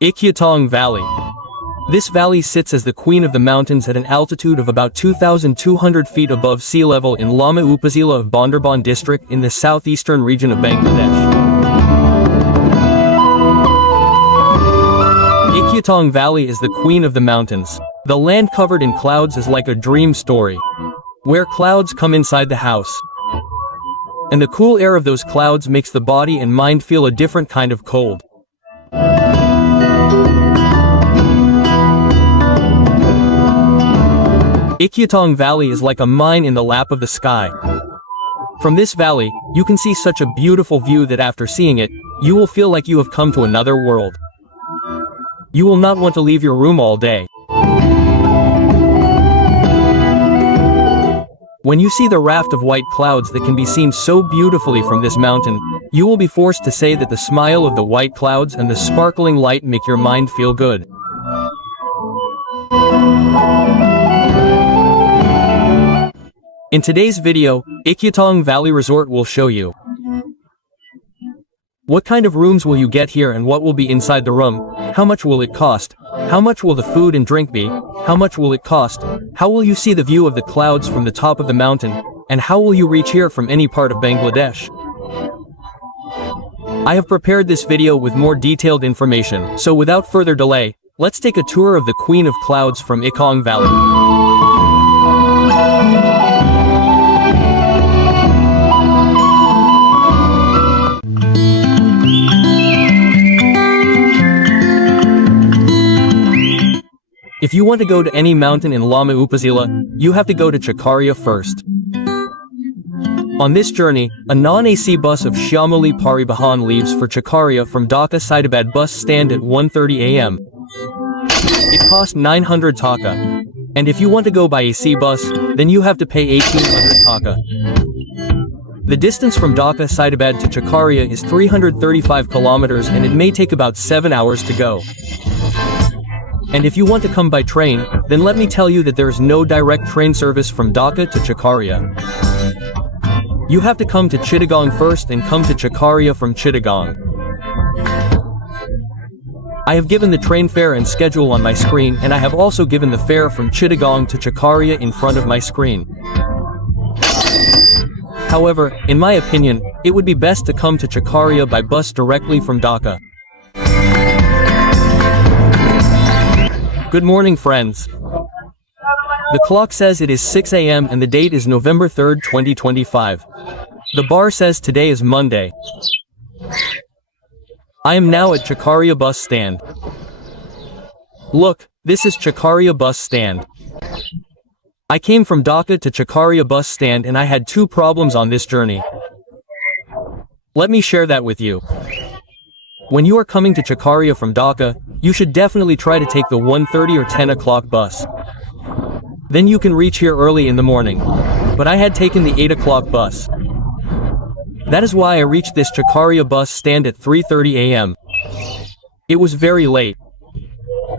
Ekhaitong Valley. This valley sits as the queen of the mountains at an altitude of about 2,200 feet above sea level in Lama Upazila of Bandarban district in the southeastern region of Bangladesh. Ekhaitong Valley is the queen of the mountains. The land covered in clouds is like a dream story, where clouds come inside the house. And the cool air of those clouds makes the body and mind feel a different kind of cold. Ekhaitong Valley is like a mine in the lap of the sky. From this valley, you can see such a beautiful view that after seeing it, you will feel like you have come to another world. You will not want to leave your room all day. When you see the raft of white clouds that can be seen so beautifully from this mountain, you will be forced to say that the smile of the white clouds and the sparkling light make your mind feel good. In today's video, Ekhaitong Valley Resort will show you what kind of rooms will you get here and what will be inside the room, how much will it cost, how much will the food and drink be, how much will it cost, how will you see the view of the clouds from the top of the mountain, and how will you reach here from any part of Bangladesh. I have prepared this video with more detailed information, so without further delay, let's take a tour of the Queen of Clouds from Ekhaitong Valley. If you want to go to any mountain in Lama Upazila, you have to go to Chakaria first. On this journey, a non-AC bus of Shyamali Paribahan leaves for Chakaria from Dhaka Saidabad bus stand at 1:30 am. It costs 900 taka. And if you want to go by AC bus, then you have to pay 1800 taka. The distance from Dhaka Saidabad to Chakaria is 335 kilometers and it may take about 7 hours to go. And if you want to come by train, then let me tell you that there is no direct train service from Dhaka to Chakaria. You have to come to Chittagong first and come to Chakaria from Chittagong. I have given the train fare and schedule on my screen and I have also given the fare from Chittagong to Chakaria in front of my screen. However, in my opinion, it would be best to come to Chakaria by bus directly from Dhaka. Good morning, friends. The clock says it is 6 am and the date is November 3rd, 2025. The bar says today is Monday. I am now at Chakaria bus stand. Look, this is Chakaria bus stand. I came from Dhaka to Chakaria bus stand and I had two problems on this journey. Let me share that with you. When you are coming to Chakaria from Dhaka, you should definitely try to take the 1:30 or 10 o'clock bus. Then you can reach here early in the morning. But I had taken the 8 o'clock bus. That is why I reached this Chakaria bus stand at 3:30 am. It was very late.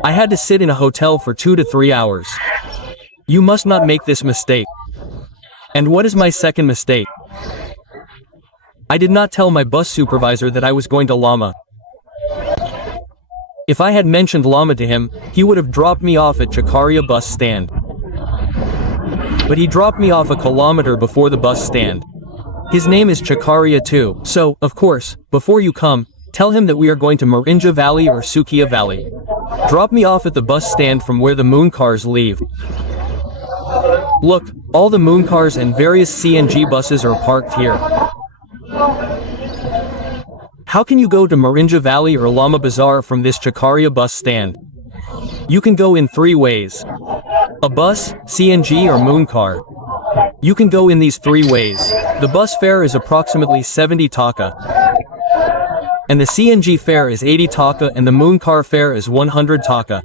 I had to sit in a hotel for 2 to 3 hours. You must not make this mistake. And what is my second mistake? I did not tell my bus supervisor that I was going to Lama. If I had mentioned Lama to him, he would have dropped me off at Chakaria bus stand. But he dropped me off a kilometer before the bus stand. His name is Chakaria too, so, of course, before you come, tell him that we are going to Mirinja Valley or Sukia Valley. Drop me off at the bus stand from where the moon cars leave. Look, all the moon cars and various CNG buses are parked here. How can you go to Mirinja Valley or Lama Bazaar from this Chakaria bus stand? You can go in 3 ways. A bus, CNG or moon car. You can go in these 3 ways. The bus fare is approximately 70 taka. And the CNG fare is 80 taka and the moon car fare is 100 taka.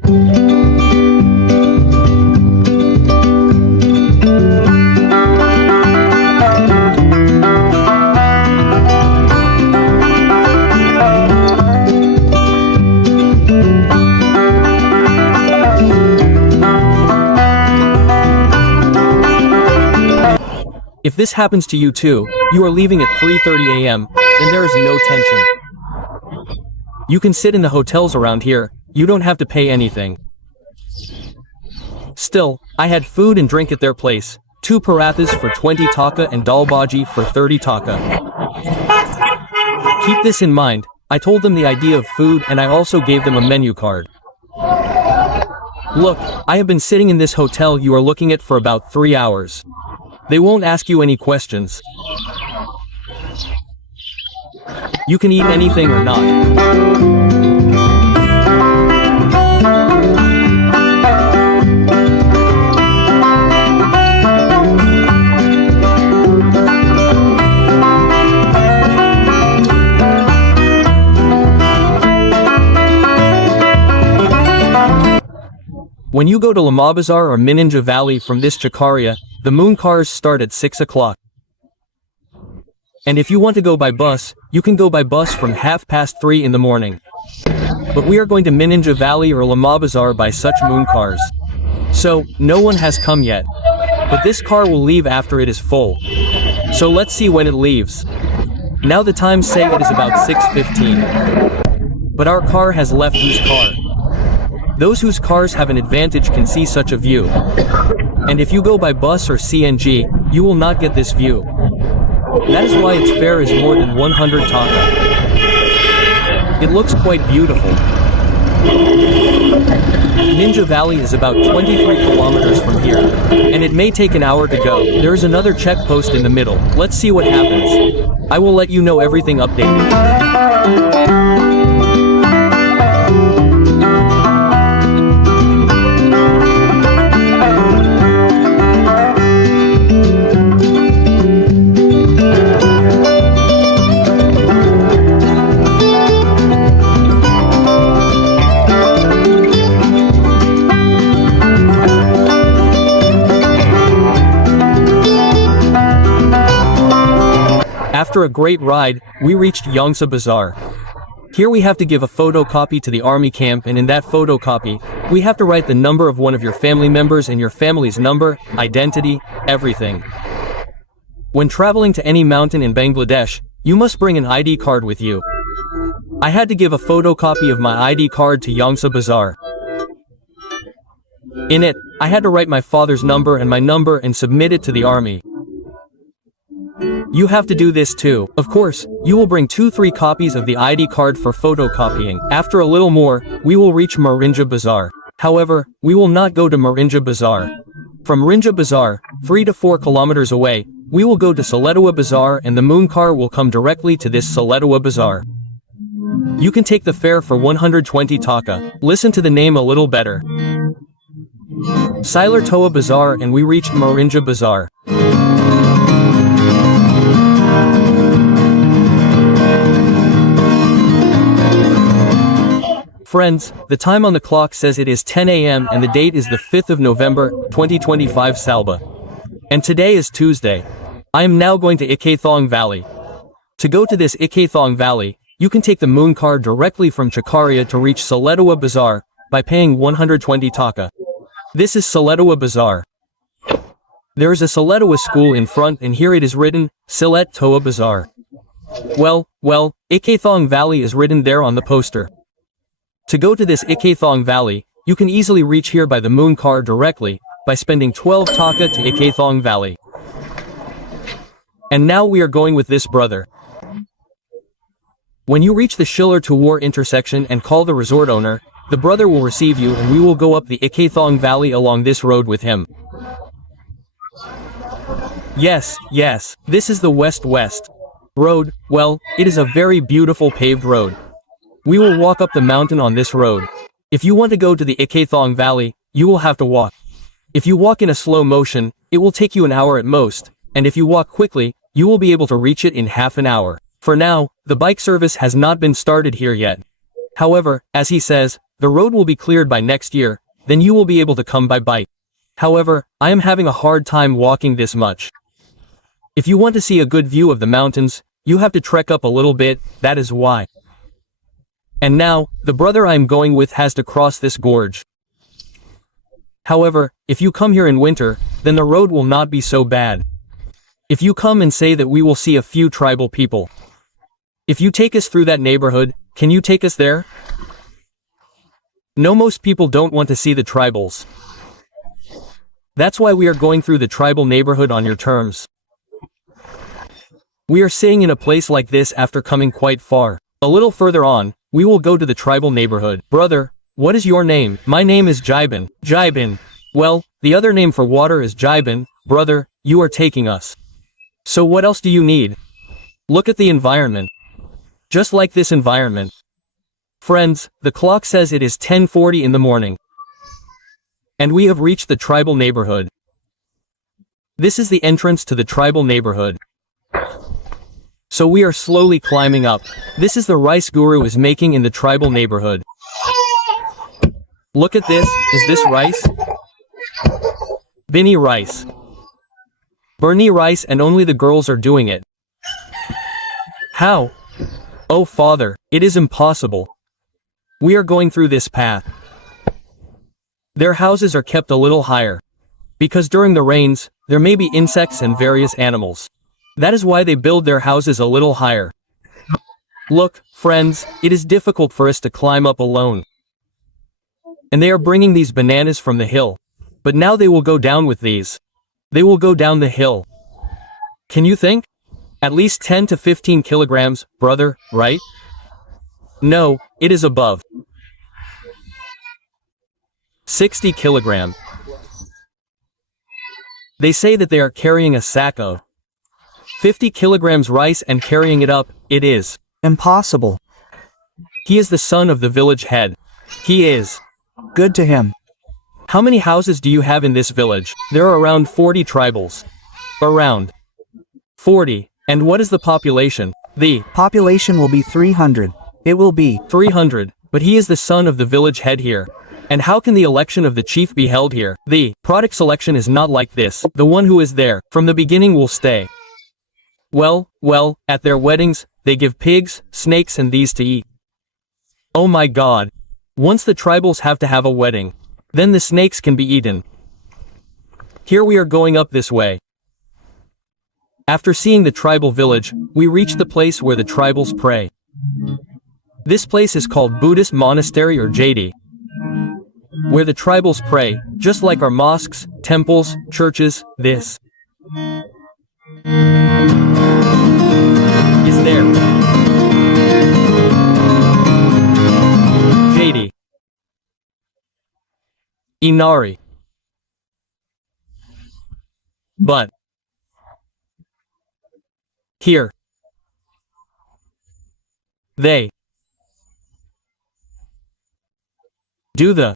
If this happens to you too, you are leaving at 3:30 am, then there is no tension. You can sit in the hotels around here, you don't have to pay anything. Still, I had food and drink at their place. 2 parathas for 20 taka and dal bhaji for 30 taka. Keep this in mind. I told them the idea of food and I also gave them a menu card. Look, I have been sitting in this hotel you are looking at for about 3 hours. They won't ask you any questions. You can eat anything or not. When you go to Lama Upazila or Mirinja Valley from this Chakaria, the moon cars start at 6 o'clock. And if you want to go by bus, you can go by bus from 3:30 in the morning. But we are going to Mirinja Valley or Lama Upazila by such moon cars. So, no one has come yet. But this car will leave after it is full. So let's see when it leaves. Now the times say it is about 6:15. But our car has left whose car? Those whose cars have an advantage can see such a view. And if you go by bus or CNG, you will not get this view. That is why its fare is more than 100 taka. It looks quite beautiful. Ninja Valley is about 23 kilometers from here. And it may take an hour to go. There is another check post in the middle. Let's see what happens. I will let you know everything updated. After a great ride, we reached Yongsa Bazaar. Here we have to give a photocopy to the army camp, and in that photocopy, we have to write the number of one of your family members and your family's number, identity, everything. When traveling to any mountain in Bangladesh, you must bring an ID card with you. I had to give a photocopy of my ID card to Yongsa Bazaar. In it, I had to write my father's number and my number and submit it to the army. You have to do this too. Of course, you will bring 2-3 copies of the ID card for photocopying. After a little more, we will reach Mirinja Bazaar. However, we will not go to Mirinja Bazaar. From Mirinja Bazaar, 3 to 4 kilometers away, we will go to Saletawa Bazaar and the moon car will come directly to this Saletawa Bazaar. You can take the fare for 120 taka. Listen to the name a little better. Saletawa Bazaar, and we reached Mirinja Bazaar. Friends, the time on the clock says it is 10 a.m. and the date is the 5th of November, 2025 Salba. And today is Tuesday. I am now going to Ekhaitong Valley. To go to this Ekhaitong Valley, you can take the moon car directly from Chakaria to reach Saletawa Bazaar by paying 120 taka. This is Saletawa Bazaar. There is a Saletawa school in front and here it is written, Silet Toa Bazaar. Well, Ekhaitong Valley is written there on the poster. To go to this Ekhaitong Valley, you can easily reach here by the moon car directly, by spending 12 taka to Ekhaitong Valley. And now we are going with this brother. When you reach the Schiller to War intersection and call the resort owner, the brother will receive you and we will go up the Ekhaitong Valley along this road with him. Yes, this is the west-west road. Well, it is a very beautiful paved road. We will walk up the mountain on this road. If you want to go to the Ekhaitong Valley, you will have to walk. If you walk in a slow motion, it will take you an hour at most, and if you walk quickly, you will be able to reach it in half an hour. For now, the bike service has not been started here yet. However, as he says, the road will be cleared by next year, then you will be able to come by bike. However, I am having a hard time walking this much. If you want to see a good view of the mountains, you have to trek up a little bit, that is why. And now, the brother I am going with has to cross this gorge. However, if you come here in winter, then the road will not be so bad. If you come and say that we will see a few tribal people. If you take us through that neighborhood, can you take us there? No, most people don't want to see the tribals. That's why we are going through the tribal neighborhood on your terms. We are staying in a place like this after coming quite far. A little further on, we will go to the tribal neighborhood. Brother, what is your name? My name is Jibin. Jibin. Well, the other name for water is Jibin. Brother, you are taking us. So what else do you need? Look at the environment. Just like this environment. Friends, the clock says it is 10:40 in the morning. And we have reached the tribal neighborhood. This is the entrance to the tribal neighborhood. So we are slowly climbing up. This is the rice guru is making in the tribal neighborhood. Look at this, is this rice? Bini rice. Burni rice, and only the girls are doing it. How? Oh father, it is impossible. We are going through this path. Their houses are kept a little higher. Because during the rains, there may be insects and various animals. That is why they build their houses a little higher. Look, friends, it is difficult for us to climb up alone. And they are bringing these bananas from the hill. But now they will go down with these. They will go down the hill. Can you think? At least 10 to 15 kilograms, brother, right? No, it is above 60 kilograms. They say that they are carrying a sack of 50 kilograms rice and carrying it up. It is impossible. He is the son of the village head. He is good to him. How many houses do you have in this village? There are around 40 tribals. Around 40. And what is the population? The population will be 300. It will be 300, but he is the son of the village head here. And how can the election of the chief be held here? The product selection is not like this. The one who is there from the beginning will stay. Well, at their weddings, they give pigs, snakes and these to eat. Oh my god. Once the tribals have to have a wedding, then the snakes can be eaten. Here we are going up this way. After seeing the tribal village, we reach the place where the tribals pray. This place is called Buddhist monastery or Jadi, where the tribals pray, just like our mosques, temples, churches. This is there. Jadi. Inari. But here they do the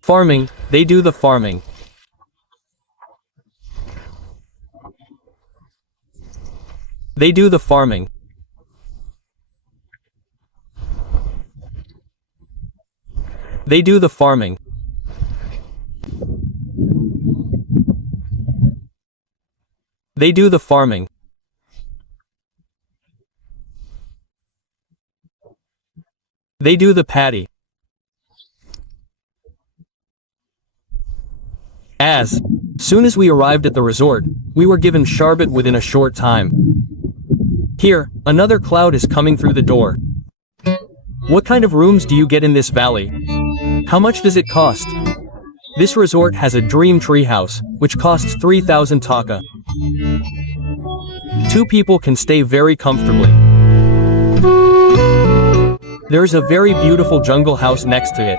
farming. They do the farming. They do the farming. They do the farming. They do the farming. They do the paddy. As soon as we arrived at the resort, we were given sharbet within a short time. Here, another cloud is coming through the door. What kind of rooms do you get in this valley? How much does it cost? This resort has a dream tree house, which costs 3,000 taka. 2 people can stay very comfortably. There is a very beautiful jungle house next to it.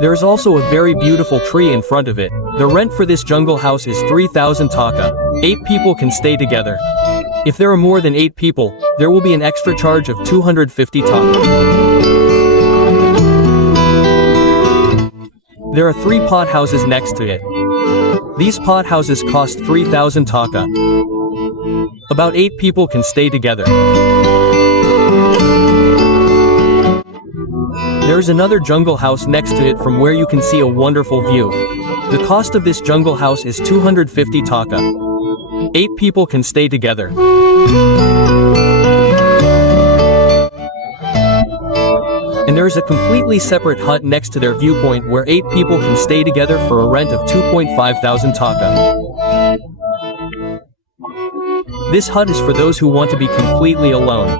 There is also a very beautiful tree in front of it. The rent for this jungle house is 3,000 taka. 8 people can stay together. If there are more than 8 people, there will be an extra charge of 250 taka. There are 3 pot houses next to it. These pot houses cost 3,000 taka. About 8 people can stay together. There is another jungle house next to it from where you can see a wonderful view. The cost of this jungle house is 250 taka. 8 people can stay together. And there is a completely separate hut next to their viewpoint where 8 people can stay together for a rent of 2,500 taka. This hut is for those who want to be completely alone.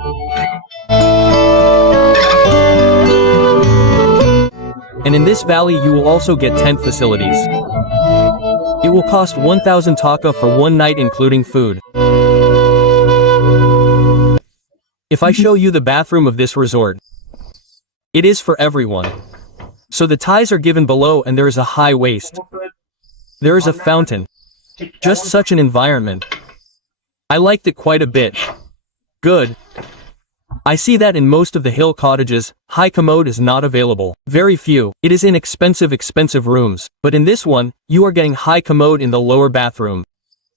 And in this valley you will also get tent facilities. It will cost 1,000 taka for one night including food. If I show you the bathroom of this resort, it is for everyone. So the ties are given below and there is a high waist. There is a fountain. Just such an environment. I liked it quite a bit. Good. I see that in most of the hill cottages, high commode is not available. Very few. It is in expensive rooms. But in this one, you are getting high commode in the lower bathroom.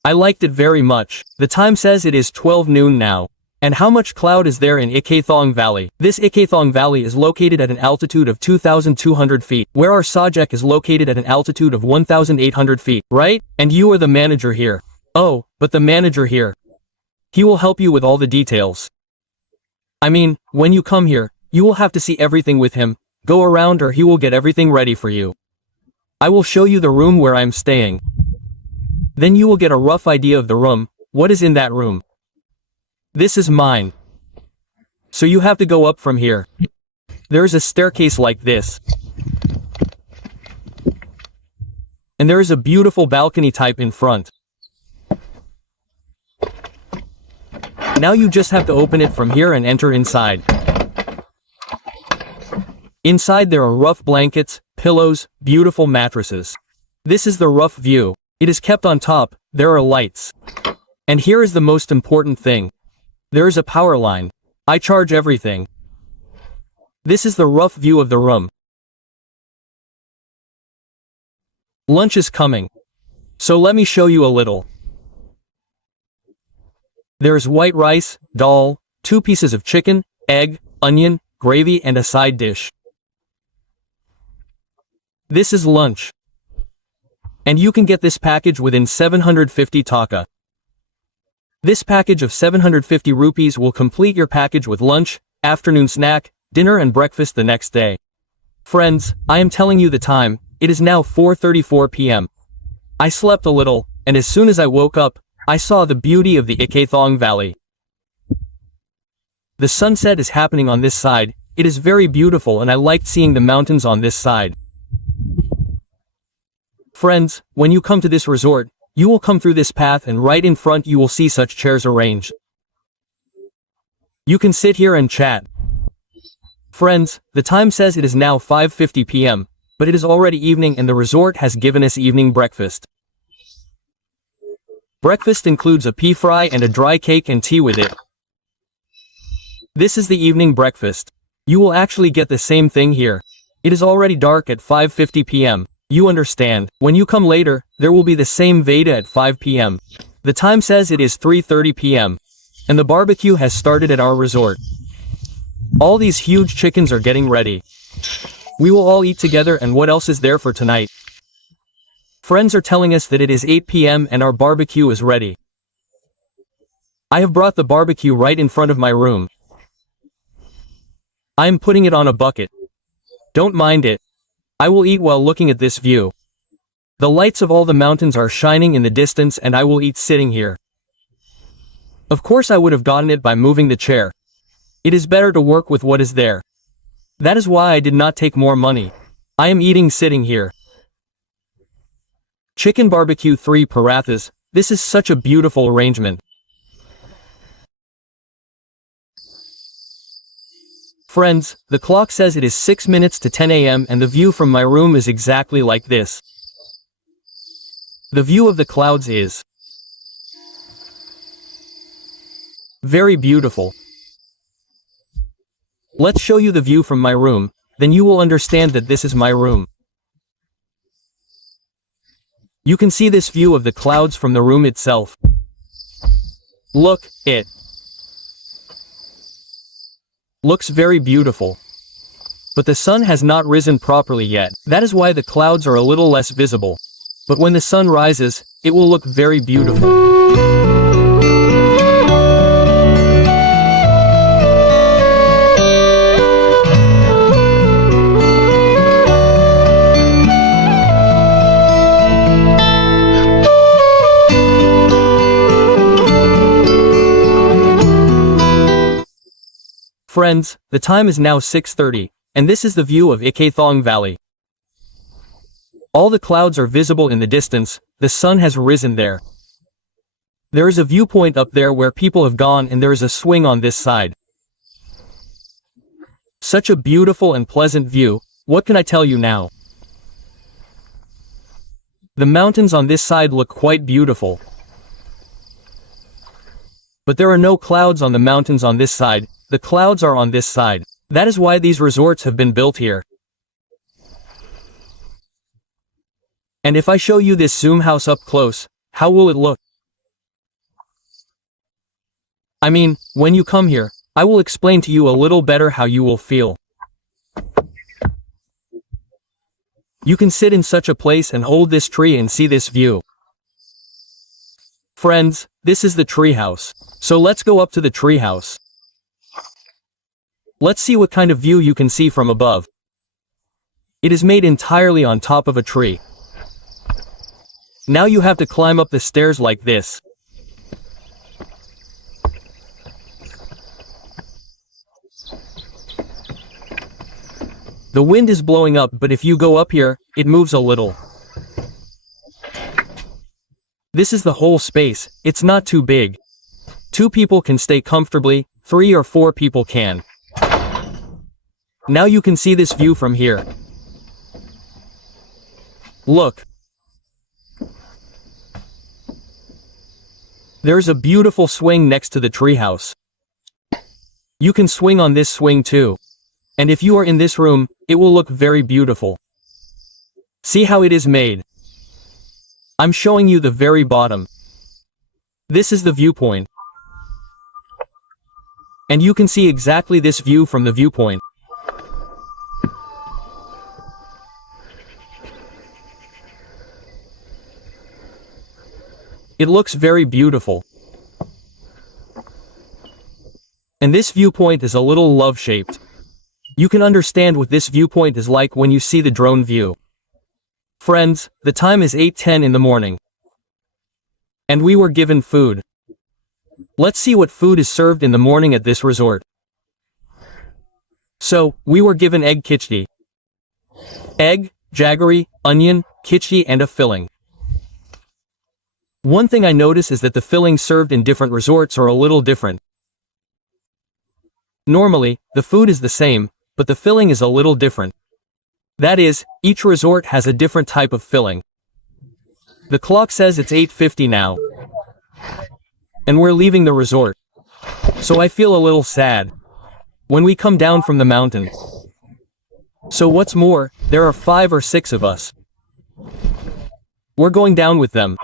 I liked it very much. The time says it is 12 noon now. And how much cloud is there in Ekhaitong Valley? This Ekhaitong Valley is located at an altitude of 2,200 feet, where our Sajek is located at an altitude of 1,800 feet, right? And you are the manager here. Oh, but the manager here. He will help you with all the details. I mean, when you come here, you will have to see everything with him, go around or he will get everything ready for you. I will show you the room where I am staying. Then you will get a rough idea of the room, what is in that room. This is mine. So you have to go up from here. There is a staircase like this. And there is a beautiful balcony type in front. Now you just have to open it from here and enter inside. Inside there are rough blankets, pillows, beautiful mattresses. This is the rough view. It is kept on top, there are lights. And here is the most important thing. There is a power line. I charge everything. This is the rough view of the room. Lunch is coming. So let me show you a little. There is white rice, dal, 2 pieces of chicken, egg, onion, gravy and a side dish. This is lunch. And you can get this package within 750 taka. This package of 750 rupees will complete your package with lunch, afternoon snack, dinner and breakfast the next day. Friends, I am telling you the time, it is now 4:34 p.m. I slept a little, and as soon as I woke up, I saw the beauty of the Ekhaitong Valley. The sunset is happening on this side, it is very beautiful and I liked seeing the mountains on this side. Friends, when you come to this resort, you will come through this path and right in front you will see such chairs arranged. You can sit here and chat. Friends, the time says it is now 5:50 p.m., but it is already evening and the resort has given us evening breakfast. Breakfast includes a pea fry and a dry cake and tea with it. This is the evening breakfast. You will actually get the same thing here. It is already dark at 5:50 p.m. You understand, when you come later, there will be the same Veda at 5 p.m. The time says it is 3:30 p.m. And the barbecue has started at our resort. All these huge chickens are getting ready. We will all eat together and what else is there for tonight? Friends are telling us that it is 8 p.m. and our barbecue is ready. I have brought the barbecue right in front of my room. I am putting it on a bucket. Don't mind it. I will eat while looking at this view. The lights of all the mountains are shining in the distance and I will eat sitting here. Of course I would have gotten it by moving the chair. It is better to work with what is there. That is why I did not take more money. I am eating sitting here. Chicken barbecue 3 parathas, this is such a beautiful arrangement. Friends, the clock says it is 6 minutes to 10 a.m. and the view from my room is exactly like this. The view of the clouds is very beautiful. Let's show you the view from my room, then you will understand that this is my room. You can see this view of the clouds from the room itself. Look, it looks very beautiful. But the sun has not risen properly yet, that is why the clouds are a little less visible. But when the sun rises, it will look very beautiful. Friends, the time is now 6:30, and this is the view of Ekhaitong Valley. All the clouds are visible in the distance, the sun has risen there. There is a viewpoint up there where people have gone, and there is a swing on this side. Such a beautiful and pleasant view, what can I tell you now? The mountains on this side look quite beautiful. But there are no clouds on the mountains on this side, the clouds are on this side. That is why these resorts have been built here. And if I show you this Jhum House up close, how will it look? I mean, when you come here, I will explain to you a little better how you will feel. You can sit in such a place and hold this tree and see this view. Friends, this is the tree house. So let's go up to the tree house. Let's see what kind of view you can see from above. It is made entirely on top of a tree. Now you have to climb up the stairs like this. The wind is blowing up, but if you go up here, it moves a little. This is the whole space, it's not too big. 2 people can stay comfortably, 3 or 4 people can. Now you can see this view from here. Look. There's a beautiful swing next to the treehouse. You can swing on this swing too. And if you are in this room, it will look very beautiful. See how it is made. I'm showing you the very bottom. This is the viewpoint. And you can see exactly this view from the viewpoint. It looks very beautiful. And this viewpoint is a little love-shaped. You can understand what this viewpoint is like when you see the drone view. Friends, the time is 8:10 in the morning. And we were given food. Let's see what food is served in the morning at this resort. So, we were given egg khichdi. Egg, jaggery, onion, khichdi and a filling. One thing I notice is that the fillings served in different resorts are a little different. Normally, the food is the same, but the filling is a little different. That is, each resort has a different type of filling. The clock says it's 8:50 now. And we're leaving the resort. So I feel a little sad. When we come down from the mountain. So what's more, there are 5 or 6 of us. We're going down with them.